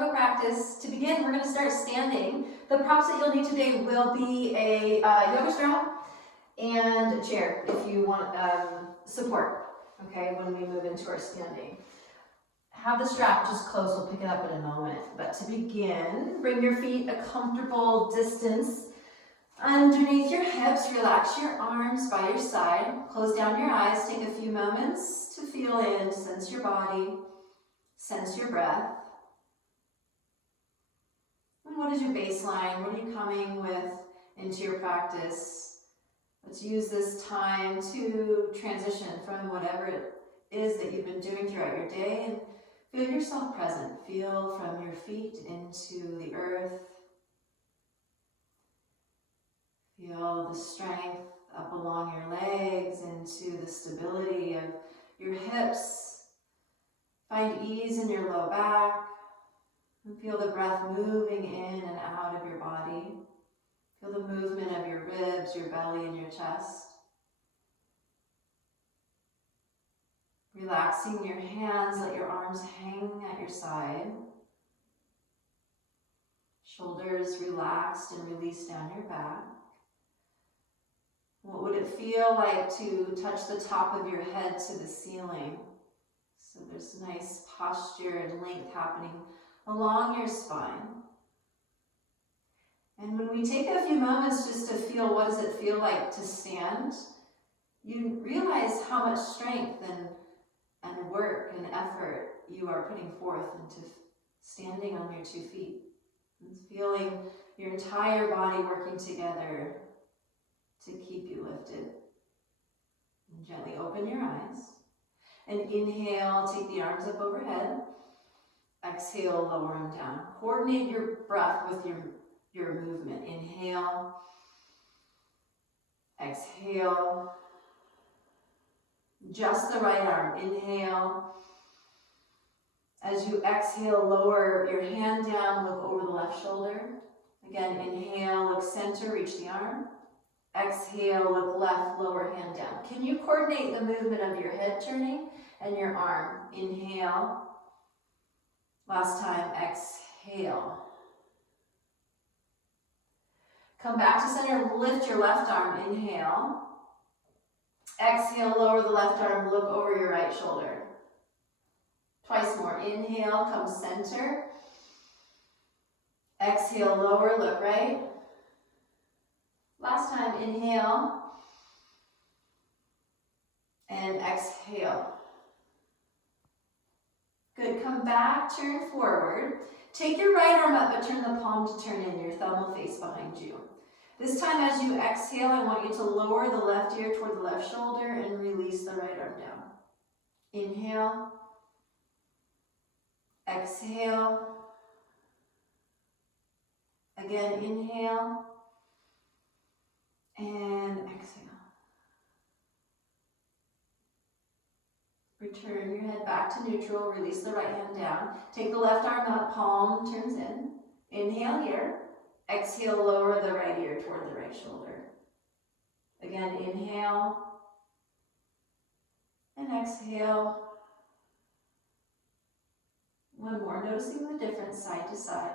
yoga practice. To begin, we're going to start standing. The props that you'll need today will be a yoga strap and a chair if you want support, okay, when we move into our standing. Have the strap just close, we'll pick it up in a moment. But to begin, bring your feet a comfortable distance underneath your hips. Relax your arms by your side. Close down your eyes. Take a few moments to feel in, sense your body, sense your breath. And what is your baseline? What are you coming with into your practice? Let's use this time to transition from whatever it is that you've been doing throughout your day and feel yourself present. Feel from your feet into the earth. Feel the strength up along your legs into the stability of your hips. Find ease in your low back. And feel the breath moving in and out of your body. Feel the movement of your ribs, your belly, and your chest. Relaxing your hands, let your arms hang at your side. Shoulders relaxed and released down your back. What would it feel like to touch the top of your head to the ceiling? So there's nice posture and length happening along your spine. And when we take a few moments just to feel what does it feel like to stand, you realize how much strength and work and effort you are putting forth into standing on your 2 feet. And feeling your entire body working together to keep you lifted. And gently open your eyes. And inhale, take the arms up overhead. Exhale, lower them down. Coordinate your breath with your movement. Inhale. Exhale. Just the right arm. Inhale. As you exhale, lower your hand down, look over the left shoulder. Again, inhale, look center, reach the arm. Exhale, look left, lower hand down. Can you coordinate the movement of your head turning and your arm? Inhale. Last time, exhale. Come back to center, lift your left arm, inhale. Exhale, lower the left arm, look over your right shoulder. Twice more, inhale, come center. Exhale, lower, look right. Last time, inhale. And exhale. Good, come back, turn forward. Take your right arm up, but turn the palm to turn in. Your thumb will face behind you. This time as you exhale, I want you to lower the left ear toward the left shoulder and release the right arm down. Inhale. Exhale. Again, inhale. And exhale. Return your head back to neutral. Release the right hand down. Take the left arm up, palm turns in. Inhale here. Exhale, lower the right ear toward the right shoulder. Again, inhale. And exhale. One more, noticing the difference side to side.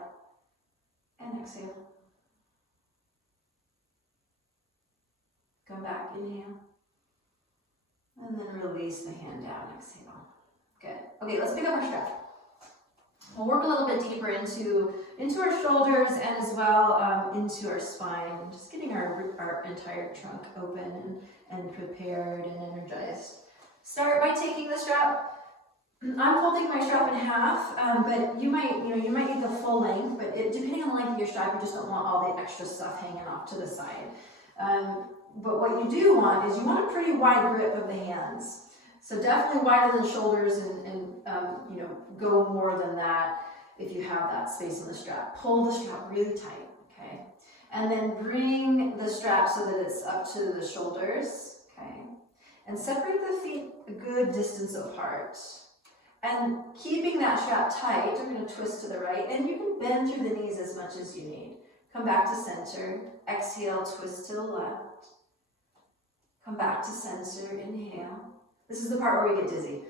And exhale. Come back, inhale. And then release the hand down, exhale. Good. Okay, let's pick up our strap. We'll work a little bit deeper into our shoulders and as well into our spine. Just getting our entire trunk open and prepared and energized. Start by taking the strap. I'm folding my strap in half, but you might need the full length, but depending on the length of your strap, you just don't want all the extra stuff hanging off to the side. But what you do want is you want a pretty wide grip of the hands. So definitely wider than shoulders and go more than that if you have that space in the strap. Pull the strap really tight, okay? And then bring the strap so that it's up to the shoulders, okay? And separate the feet a good distance apart. And keeping that strap tight, I'm going to twist to the right, and you can bend through the knees as much as you need. Come back to center, exhale, twist to the left. Come back to center, inhale. This is the part where we get dizzy.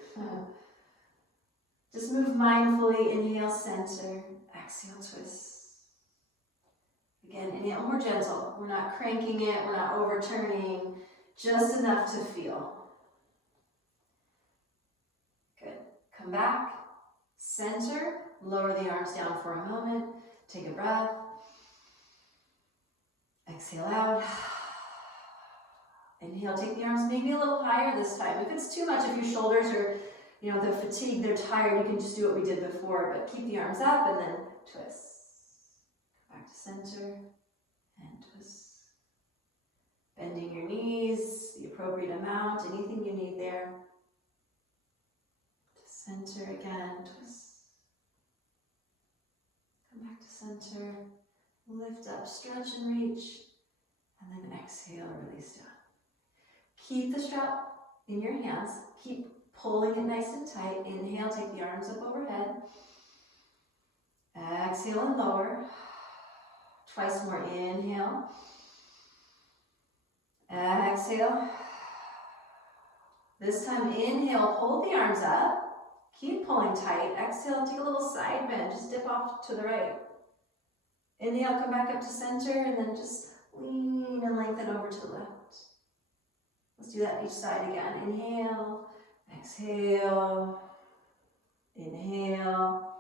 Just move mindfully, inhale, center, exhale, twist. Again, inhale, more gentle. We're not cranking it, we're not overturning, just enough to feel. Good. Come back, center, lower the arms down for a moment. Take a breath. Exhale out. Inhale, take the arms maybe a little higher this time. If it's too much, if your shoulders are, they're fatigued, they're tired, you can just do what we did before, but keep the arms up and then twist. Back to center and twist. Bending your knees, the appropriate amount, anything you need there. To center again, twist. Come back to center, lift up, stretch and reach, and then exhale, release down. Keep the strap in your hands, keep pulling it nice and tight. Inhale, take the arms up overhead. Exhale and lower. Twice more, inhale. Exhale. This time, inhale, hold the arms up. Keep pulling tight. Exhale, take a little side bend. Just dip off to the right. Inhale, come back up to center, and then just lean and lengthen over to the left. Let's do that each side again. Inhale, exhale, inhale,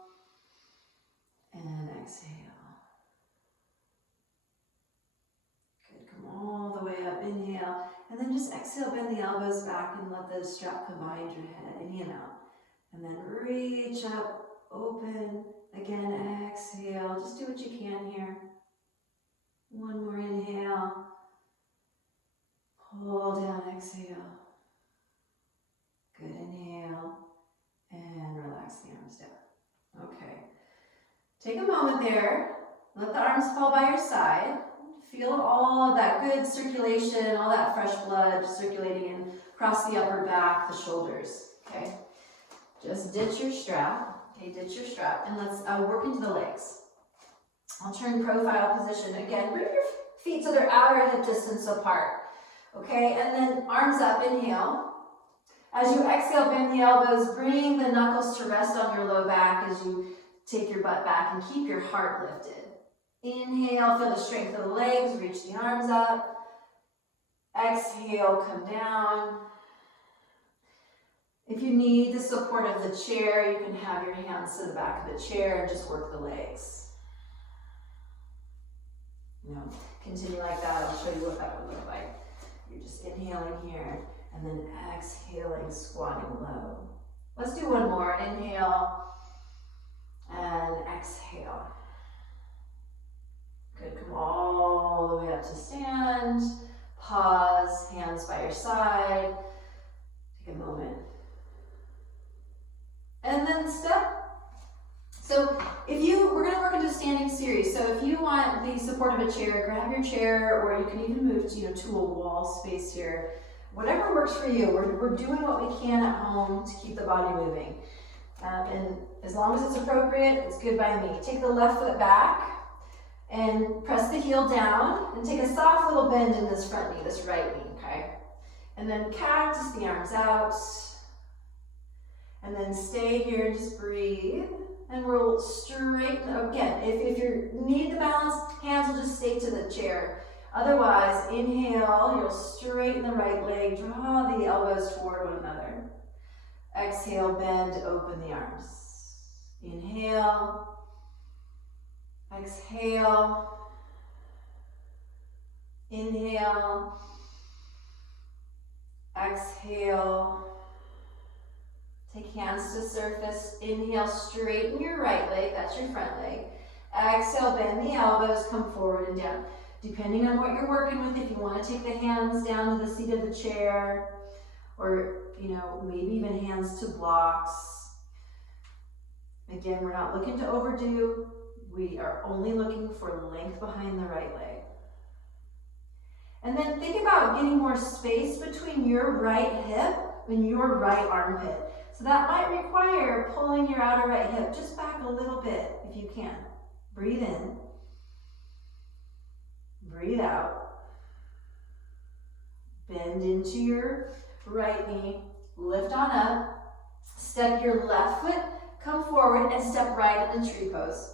and exhale. Good, come all the way up, inhale, and then just exhale, bend the elbows back and let the strap come behind your head. Inhale out. And then reach up, open, again, exhale. Just do what you can here. One more inhale. Pull down, exhale. Good, inhale. And relax the arms down. Okay. Take a moment there. Let the arms fall by your side. Feel all of that good circulation, all that fresh blood circulating in across the upper back, the shoulders. Okay. Just ditch your strap. Okay, ditch your strap. And let's work into the legs. I'll turn profile position. Again, bring your feet so they're outer hip distance apart. Okay, and then arms up, inhale. As you exhale, bend the elbows, bring the knuckles to rest on your low back as you take your butt back and keep your heart lifted. Inhale, feel the strength of the legs, reach the arms up. Exhale, come down. If you need the support of the chair, you can have your hands to the back of the chair and just work the legs. Continue like that. I'll show you what that would look like. You're just inhaling here and then exhaling, squatting low. Let's do one more. Inhale and exhale. Good, come all the way up to stand. Pause, hands by your side. Take a moment. And then step. So we're gonna work into a standing series. So if you want the support of a chair, grab your chair, or you can even move to a wall space here. Whatever works for you. We're doing what we can at home to keep the body moving. And as long as it's appropriate, it's good by me. Take the left foot back and press the heel down and take a soft little bend in this front knee, this right knee, okay? And then cactus the arms out. And then stay here and just breathe. And we'll straighten, again, if you need the balance, hands will just stay to the chair. Otherwise, inhale, you'll straighten the right leg, draw the elbows toward one another. Exhale, bend, open the arms. Inhale, exhale, inhale, exhale. Take hands to surface. Inhale, straighten your right leg, that's your front leg. Exhale, bend the elbows, come forward and down. Depending on what you're working with, if you want to take the hands down to the seat of the chair, or maybe even hands to blocks. Again, we're not looking to overdo. We are only looking for length behind the right leg. And then think about getting more space between your right hip and your right armpit. So that might require pulling your outer right hip just back a little bit if you can. Breathe in. Breathe out. Bend into your right knee. Lift on up. Step your left foot, come forward and step right into tree pose.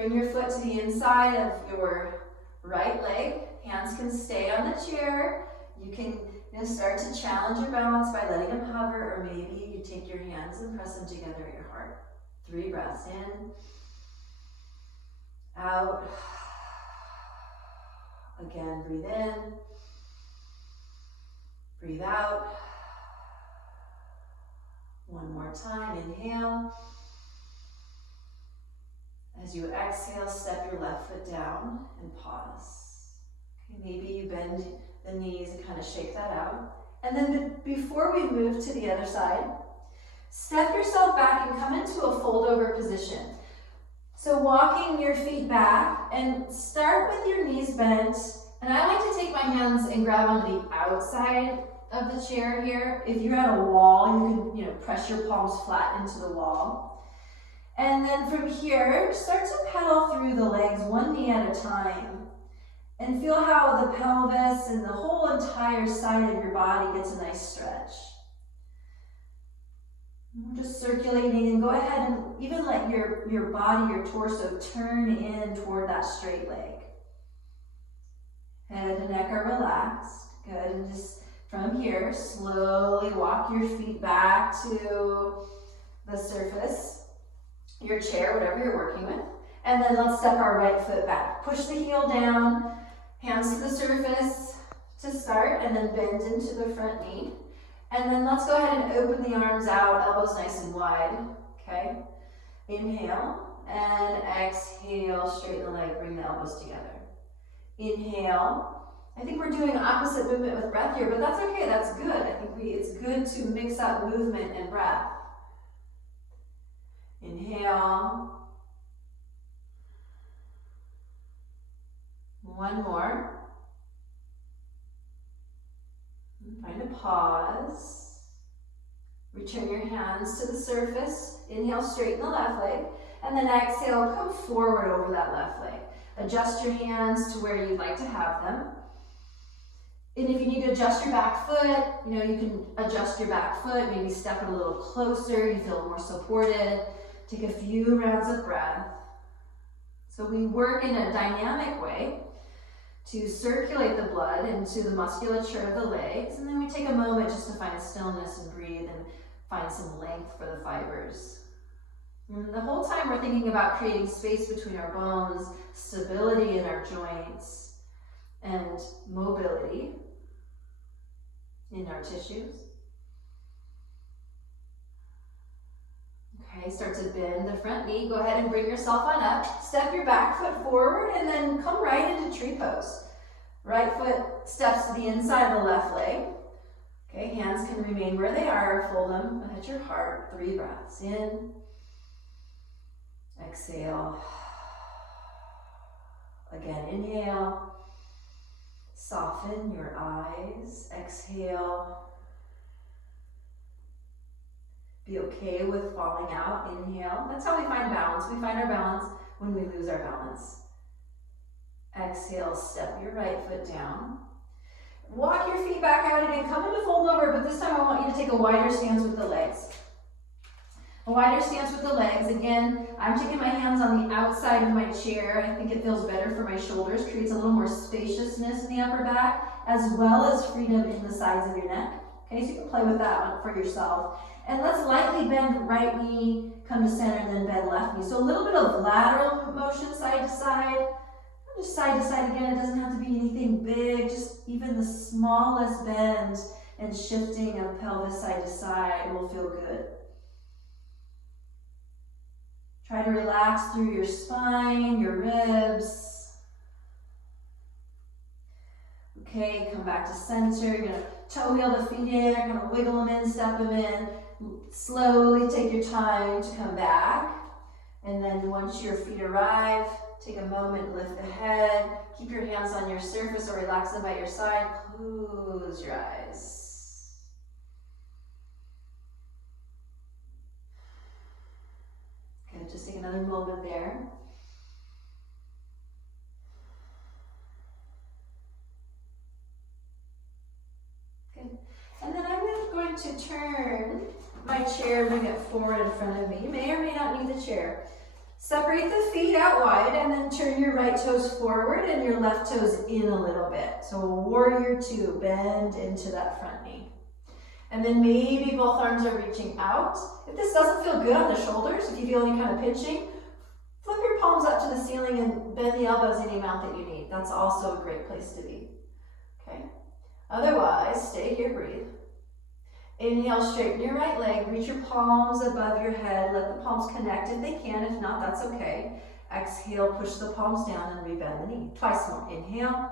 Bring your foot to the inside of your right leg. Hands can stay on the chair. You can start to challenge your balance by letting them hover, or maybe you take your hands and press them together at your heart. 3 breaths in, out. Again, breathe in, breathe out. One more time, inhale. As you exhale, step your left foot down and pause. Okay, maybe you bend the knees and kind of shake that out. And then before we move to the other side, step yourself back and come into a fold over position. So walking your feet back and start with your knees bent. And I like to take my hands and grab onto the outside of the chair here. If you're at a wall, you can press your palms flat into the wall. And then from here, start to pedal through the legs one knee at a time. And feel how the pelvis and the whole entire side of your body gets a nice stretch. Just circulating, and go ahead and even let your body, your torso turn in toward that straight leg. Head and neck are relaxed. Good, and just from here, slowly walk your feet back to the surface, your chair, whatever you're working with. And then let's step our right foot back. Push the heel down, hands to the surface to start, and then bend into the front knee. And then let's go ahead and open the arms out, elbows nice and wide, okay? Inhale, and exhale, straighten the leg, bring the elbows together. Inhale. I think we're doing opposite movement with breath here, but that's okay, that's good. I think it's good to mix up movement and breath. Inhale. One more. Find a pause. Return your hands to the surface. Inhale, straighten the left leg. And then exhale, come forward over that left leg. Adjust your hands to where you'd like to have them. And if you need to adjust your back foot, you can adjust your back foot, maybe step it a little closer, you feel more supported. Take a few rounds of breath. So we work in a dynamic way to circulate the blood into the musculature of the legs, and then we take a moment just to find stillness and breathe and find some length for the fibers. And the whole time we're thinking about creating space between our bones, stability in our joints, and mobility in our tissues. Okay, start to bend the front knee. Go ahead and bring yourself on up. Step your back foot forward and then come right into tree pose. Right foot steps to the inside of the left leg. Okay, hands can remain where they are. Fold them at your heart. 3 breaths in. Exhale. Again, inhale. Soften your eyes. Exhale. Be okay with falling out. Inhale. That's how we find balance. We find our balance when we lose our balance. Exhale, step your right foot down. Walk your feet back out again. Come into fold over, but this time I want you to take a wider stance with the legs. A wider stance with the legs. Again, I'm taking my hands on the outside of my chair. I think it feels better for my shoulders, creates a little more spaciousness in the upper back, as well as freedom in the sides of your neck. Okay, so you can play with that one for yourself. And let's lightly bend right knee, come to center, then bend left knee. So a little bit of lateral motion side to side. Just side to side again. It doesn't have to be anything big, just even the smallest bend and shifting of pelvis side to side will feel good. Try to relax through your spine, your ribs. Okay, come back to center. You're gonna toe heel the feet in, kind of wiggle them in, step them in. Slowly take your time to come back. And then once your feet arrive, take a moment, lift the head. Keep your hands on your surface or relax them by your side. Close your eyes. Good, just take another moment there. Good. And then I'm going to turn my chair, bring it forward in front of me. You may or may not need the chair. Separate the feet out wide and then turn your right toes forward and your left toes in a little bit. So warrior two, bend into that front knee. And then maybe both arms are reaching out. If this doesn't feel good on the shoulders, if you feel any kind of pinching, flip your palms up to the ceiling and bend the elbows any amount that you need. That's also a great place to be. Okay. Otherwise, stay here, breathe. Inhale, straighten your right leg, reach your palms above your head, let the palms connect if they can, if not, that's okay. Exhale, push the palms down and rebend the knee. Twice more, inhale.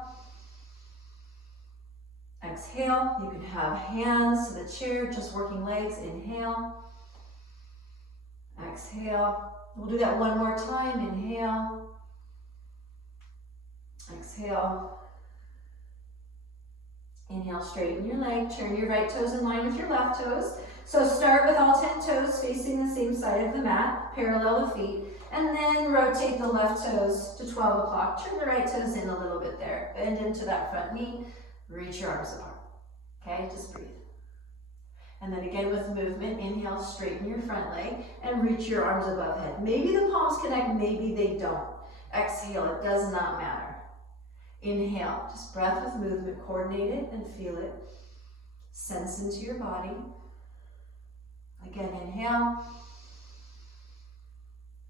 Exhale, you can have hands to the chair, just working legs, inhale. Exhale, we'll do that one more time, inhale. Exhale. Inhale, straighten your leg, turn your right toes in line with your left toes. So start with all 10 toes facing the same side of the mat, parallel the feet, and then rotate the left toes to 12 o'clock. Turn the right toes in a little bit there. Bend into that front knee, reach your arms apart. Okay, just breathe. And then again with movement, inhale, straighten your front leg and reach your arms above head. Maybe the palms connect, maybe they don't. Exhale, it does not matter. Inhale, just breath with movement, coordinate it and feel it. Sense into your body. Again, inhale.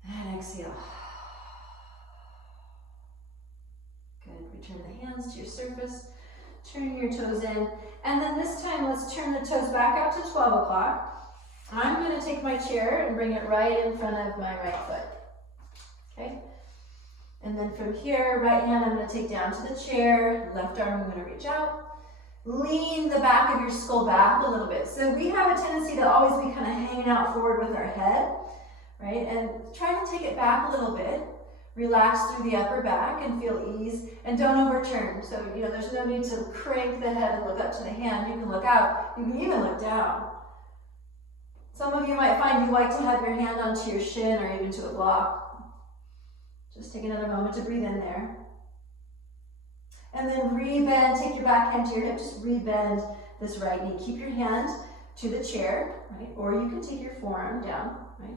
And exhale. Good, return the hands to your surface. Turn your toes in. And then this time, let's turn the toes back out to 12 o'clock. I'm going to take my chair and bring it right in front of my right foot. Okay? And then from here, right hand I'm going to take down to the chair, left arm I'm going to reach out. Lean the back of your skull back a little bit. So we have a tendency to always be kind of hanging out forward with our head, right? And try to take it back a little bit. Relax through the upper back and feel ease. And don't overturn. So, there's no need to crank the head and look up to the hand. You can look out. You can even look down. Some of you might find you like to have your hand onto your shin or even to a block. Just take another moment to breathe in there. And then rebend, take your back hand to your hip, just rebend this right knee. Keep your hand to the chair, right? Or you can take your forearm down, right?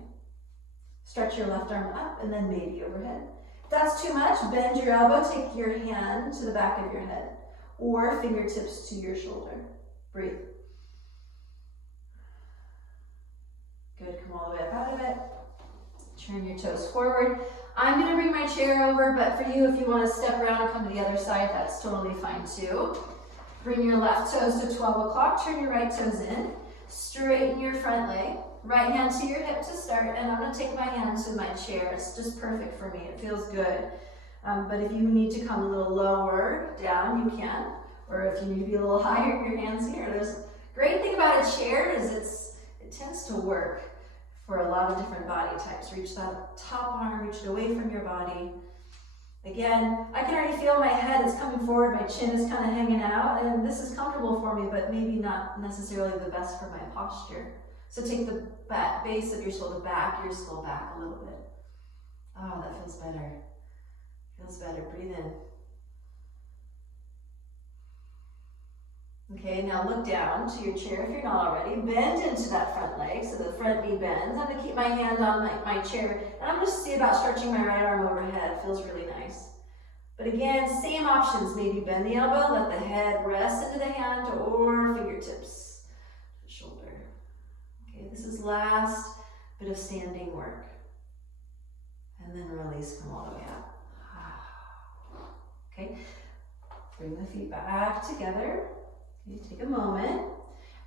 Stretch your left arm up and then maybe overhead. If that's too much, bend your elbow, take your hand to the back of your head or fingertips to your shoulder. Breathe. Good, come all the way up out of it. Turn your toes forward. I'm going to bring my chair over, but for you, if you want to step around and come to the other side, that's totally fine too. Bring your left toes to 12 o'clock, turn your right toes in, straighten your front leg, right hand to your hip to start, and I'm going to take my hand to my chair. It's just perfect for me, it feels good. But if you need to come a little lower down, you can, or if you need to be a little higher, your hands here. There's great thing about a chair is it tends to work for a lot of different body types. Reach that top arm, reach it away from your body. Again, I can already feel my head is coming forward, my chin is kind of hanging out, and this is comfortable for me, but maybe not necessarily the best for my posture. So take the base of your shoulder back, your skull back a little bit. Oh, that feels better. Feels better. Breathe in. Okay, now look down to your chair if you're not already. Bend into that front leg, so the front knee bends. I'm going to keep my hand on my chair, and I'm going to see about stretching my right arm overhead. It feels really nice. But again, same options. Maybe bend the elbow, let the head rest into the hand, or fingertips to the shoulder. Okay, this is last bit of standing work. And then release, come all the way up. Okay, bring the feet back together. Okay, take a moment,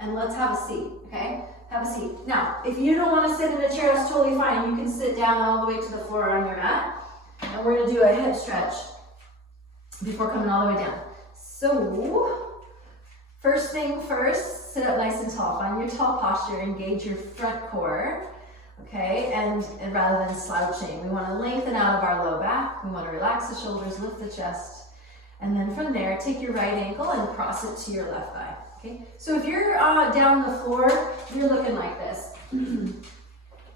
and let's have a seat, okay? Have a seat. Now, if you don't want to sit in a chair, that's totally fine. You can sit down all the way to the floor on your mat, and we're going to do a hip stretch before coming all the way down. So, first thing first, sit up nice and tall. Find your tall posture, engage your front core, okay? And rather than slouching, we want to lengthen out of our low back. We want to relax the shoulders, lift the chest. And then from there, take your right ankle and cross it to your left thigh, okay? So if you're down the floor, you're looking like this.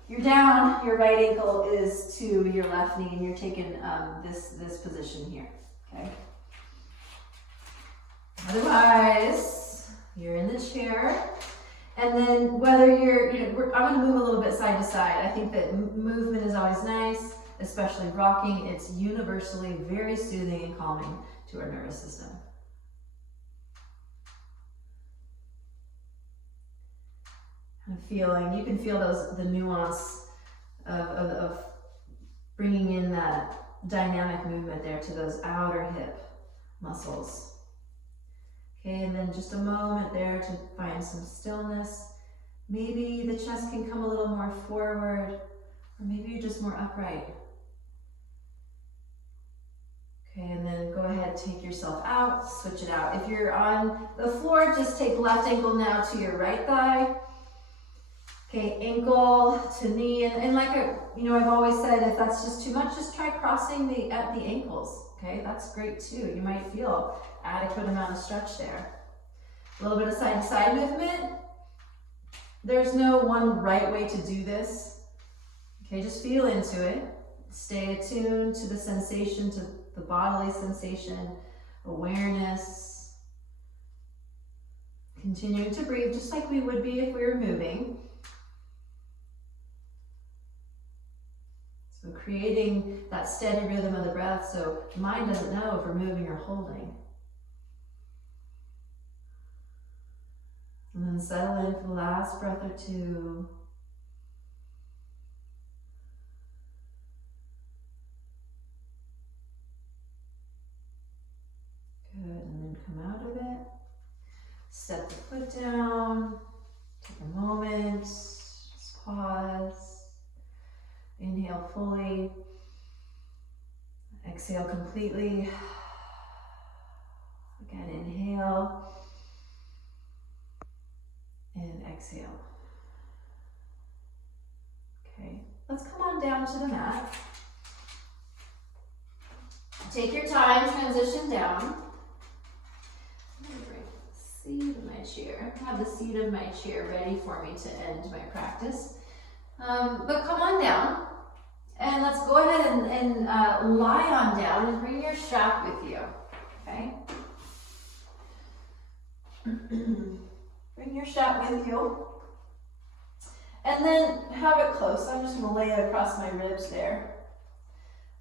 You're down, your right ankle is to your left knee, and you're taking this position here, okay? Otherwise, you're in the chair. And then whether you're, I'm gonna move a little bit side to side. I think that movement is always nice. especially rocking, it's universally very soothing and calming to our nervous system. And feeling, you can feel the nuance of bringing in that dynamic movement there to those outer hip muscles. Okay, and then just a moment there to find some stillness. Maybe the chest can come a little more forward, or maybe you're just more upright. Okay, and then go ahead, take yourself out, switch it out. If you're on the floor, just take left ankle now to your right thigh. Okay, ankle to knee, and like I've always said, if that's just too much, just try crossing at the ankles. Okay, that's great too. You might feel adequate amount of stretch there. A little bit of side to side movement. There's no one right way to do this. Okay, just feel into it. Stay attuned to the sensation, to the bodily sensation, awareness. Continuing to breathe just like we would be if we were moving. So creating that steady rhythm of the breath so the mind doesn't know if we're moving or holding. And then settle in for the last breath or two. Good, and then come out of it. Step the foot down. Take a moment. Just pause. Inhale fully. Exhale completely. Again, inhale. And exhale. Okay, let's come on down to the mat. Take your time, transition down. I'm going to bring the seat of my chair. I have the seat of my chair ready for me to end my practice. But come on down. And let's go ahead and lie on down and bring your strap with you, okay? Bring your strap with you. And then have it close. I'm just gonna lay it across my ribs there.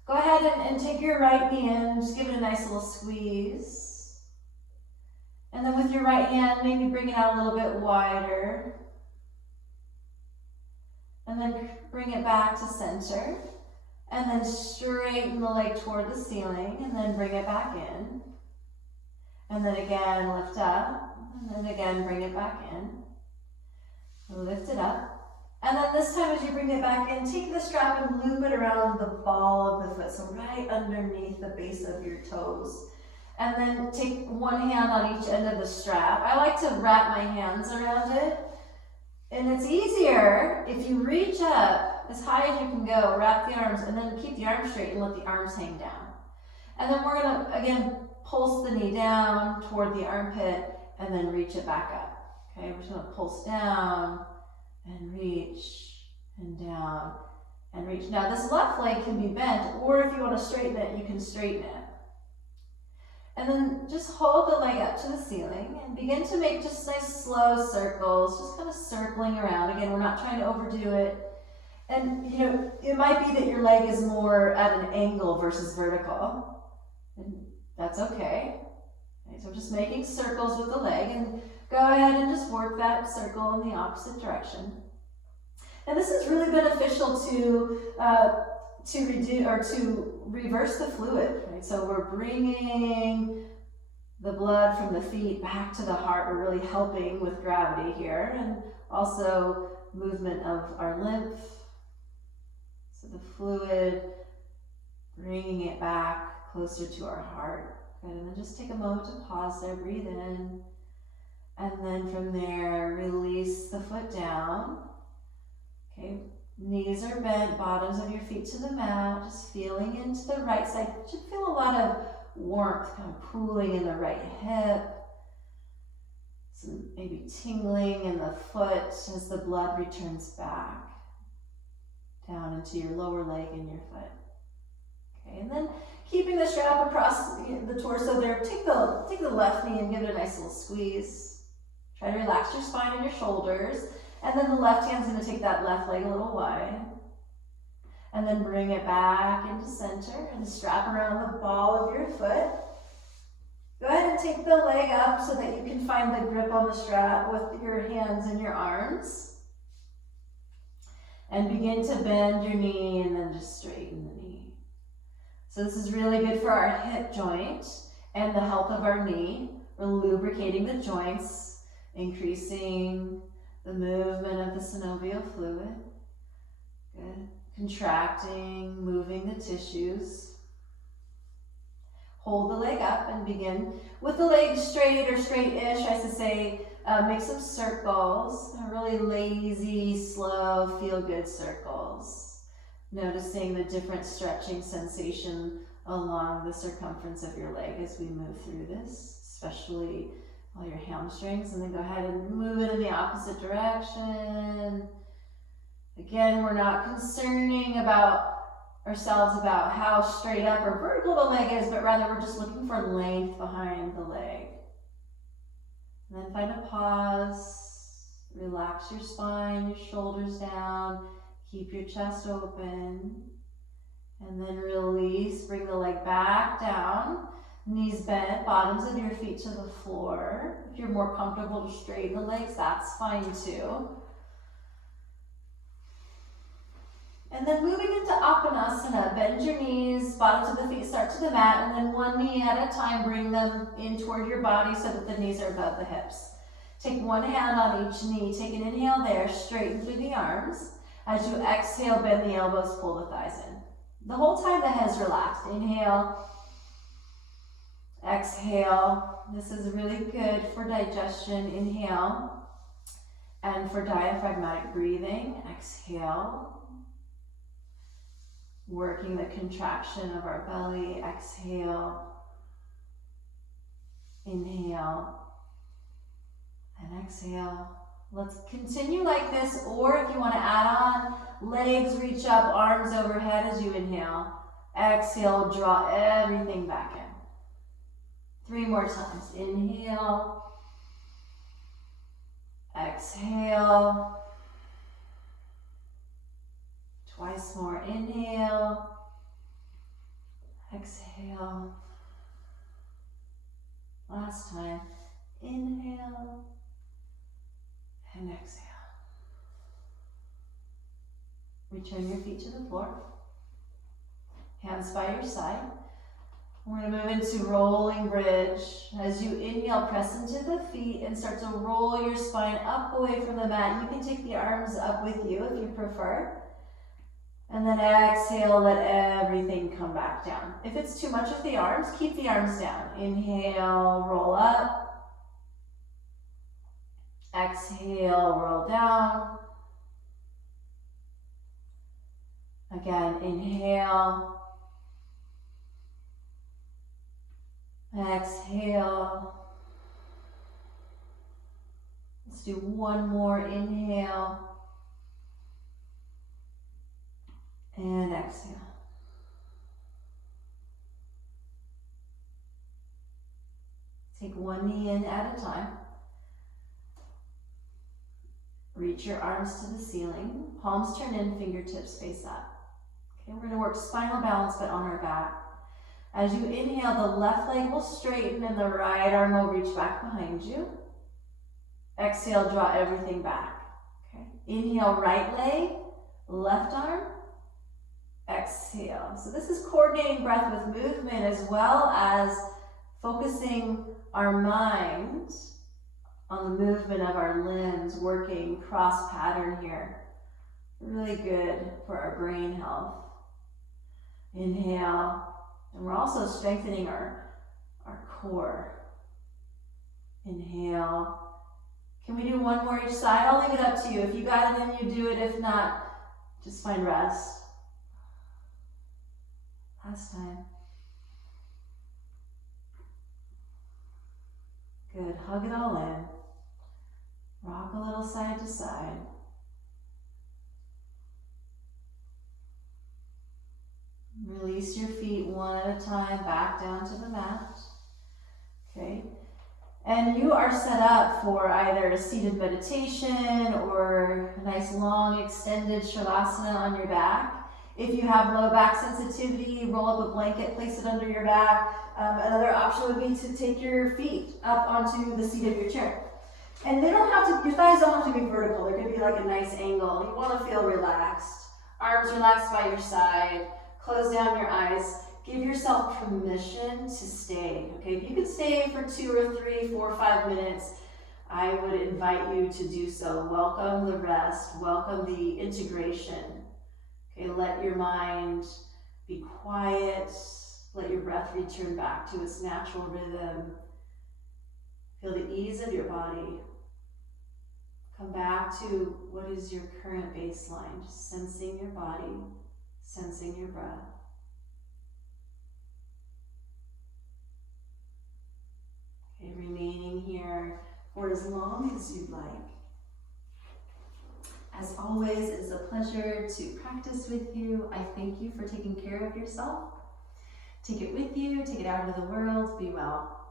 Go ahead and take your right hand, just give it a nice little squeeze. And then with your right hand, maybe bring it out a little bit wider. And then bring it back to center. And then straighten the leg toward the ceiling. And then bring it back in. And then again, lift up. And then again, bring it back in. Lift it up. And then this time as you bring it back in, take the strap and loop it around the ball of the foot. So right underneath the base of your toes. And then take one hand on each end of the strap. I like to wrap my hands around it. And it's easier if you reach up as high as you can go, wrap the arms, and then keep the arms straight and let the arms hang down. And then we're gonna, again, pulse the knee down toward the armpit and then reach it back up. Okay, we're just gonna pulse down and reach and down and reach. Now this left leg can be bent, or if you wanna straighten it, you can straighten it. And then just hold the leg up to the ceiling and begin to make just nice slow circles, just kind of circling around. Again, we're not trying to overdo it. And it might be that your leg is more at an angle versus vertical. And that's okay. So just making circles with the leg, and go ahead and just work that circle in the opposite direction. And this is really beneficial to reduce or to reverse the fluid, right? So we're bringing the blood from the feet back to the heart. We're really helping with gravity here, and also movement of our lymph. So the fluid, bringing it back closer to our heart. Good, and then just take a moment to pause there, breathe in, and then from there, release the foot down. Okay, knees are bent, bottoms of your feet to the mat, just feeling into the right side. You should feel a lot of warmth kind of pooling in the right hip. Some maybe tingling in the foot as the blood returns back down into your lower leg and your foot. Okay, and then keeping the strap across the torso there, take the left knee and give it a nice little squeeze. Try to relax your spine and your shoulders. And then the left hand's going to take that left leg a little wide. And then bring it back into center and strap around the ball of your foot. Go ahead and take the leg up so that you can find the grip on the strap with your hands and your arms. And begin to bend your knee and then just straighten the knee. So this is really good for our hip joint and the health of our knee. We're lubricating the joints, increasing the movement of the synovial fluid. Good. Contracting, moving the tissues. Hold the leg up and begin with the legs straight or straight-ish, I should say. Make some circles, really lazy, slow, feel-good circles. Noticing the different stretching sensation along the circumference of your leg as we move through this, especially all your hamstrings. And then go ahead and move it in the opposite direction. Again, we're not concerning ourselves about how straight up or vertical the leg is, but rather we're just looking for length behind the leg. And then find a pause, relax your spine, your shoulders down, keep your chest open, and then release, bring the leg back down, knees bent, bottoms of your feet to the floor. If you're more comfortable to straighten the legs, that's fine too. And then moving into Apanasana, bend your knees, bottoms of the feet start to the mat, and then one knee at a time, bring them in toward your body so that the knees are above the hips. Take one hand on each knee, take an inhale there, straighten through the arms. As you exhale, bend the elbows, pull the thighs in. The whole time the head is relaxed. Inhale, exhale. This is really good for digestion. Inhale, and for diaphragmatic breathing, exhale. Working the contraction of our belly, exhale, inhale, and exhale. Let's continue like this, or if you want to add on, legs reach up, arms overhead as you inhale. Exhale, draw everything back in. 3 more times. Inhale, exhale. Twice more, inhale, exhale. Last time, inhale and exhale. Return your feet to the floor. Hands by your side. We're going to move into rolling bridge. As you inhale, press into the feet and start to roll your spine up away from the mat. You can take the arms up with you if you prefer. And then exhale, let everything come back down. If it's too much of the arms, keep the arms down. Inhale, roll up. Exhale, roll down. Again, inhale. Exhale. Let's do one more. Inhale. And exhale. Take one knee in at a time. Reach your arms to the ceiling. Palms turn in, fingertips face up. Okay, we're going to work spinal balance, but on our back. As you inhale, the left leg will straighten and the right arm will reach back behind you. Exhale, draw everything back. Okay. Inhale, right leg, left arm. Exhale. So this is coordinating breath with movement as well as focusing our mind on the movement of our limbs, working cross pattern here. Really good for our brain health. Inhale. And we're also strengthening our core. Inhale. Can we do one more each side? I'll leave it up to you. If you got it, then you do it. If not, just find rest. Last time. Good. Hug it all in. Rock a little side to side. Release your feet one at a time back down to the mat. Okay. And you are set up for either a seated meditation or a nice long extended Shavasana on your back. If you have low back sensitivity, roll up a blanket, place it under your back. Another option would be to take your feet up onto the seat of your chair. And they don't have to, your thighs don't have to be vertical. They're going to be like a nice angle. You want to feel relaxed. Arms relaxed by your side. Close down your eyes. Give yourself permission to stay. Okay, if you can stay for 2 or 3, 4, 5 minutes, I would invite you to do so. Welcome the rest. Welcome the integration. Okay, let your mind be quiet. Let your breath return back to its natural rhythm. Feel the ease of your body. Come back to what is your current baseline. Just sensing your body, sensing your breath. Okay, remaining here for as long as you'd like. As always, it is a pleasure to practice with you. I thank you for taking care of yourself. Take it with you, take it out into the world. Be well.